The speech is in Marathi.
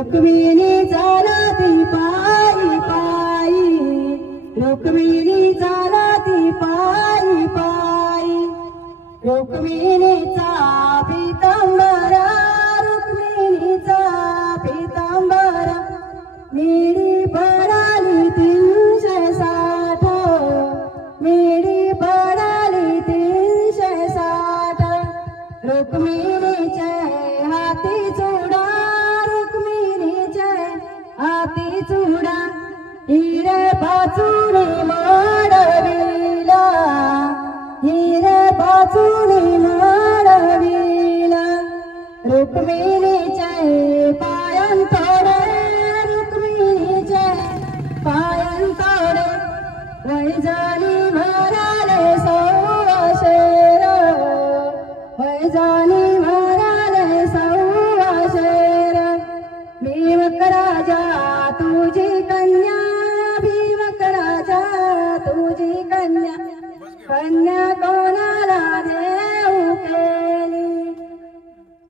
रुक्मिणी चालती पायी पायी, रुक्मिणी चालती पायी पायी, रुक्मिणीचा पीतांबर, रुक्मिणीचा पीतांबर, मिरी पडाली 360, मिरी पडाली 360, रुक्मिणीचे हाती चुडा, रुक्मिणीचे हाती चुडा, हिरे पाचुनी माडविला, हिरे पाचुनी माडविला, रुक्मिणीचे पायांतोडे, रुक्मिणीचे पायांतोडे, वैजानी भराले सौवाशेर, वैजानी भराले सौवाशेर, भीमक राजा तुझे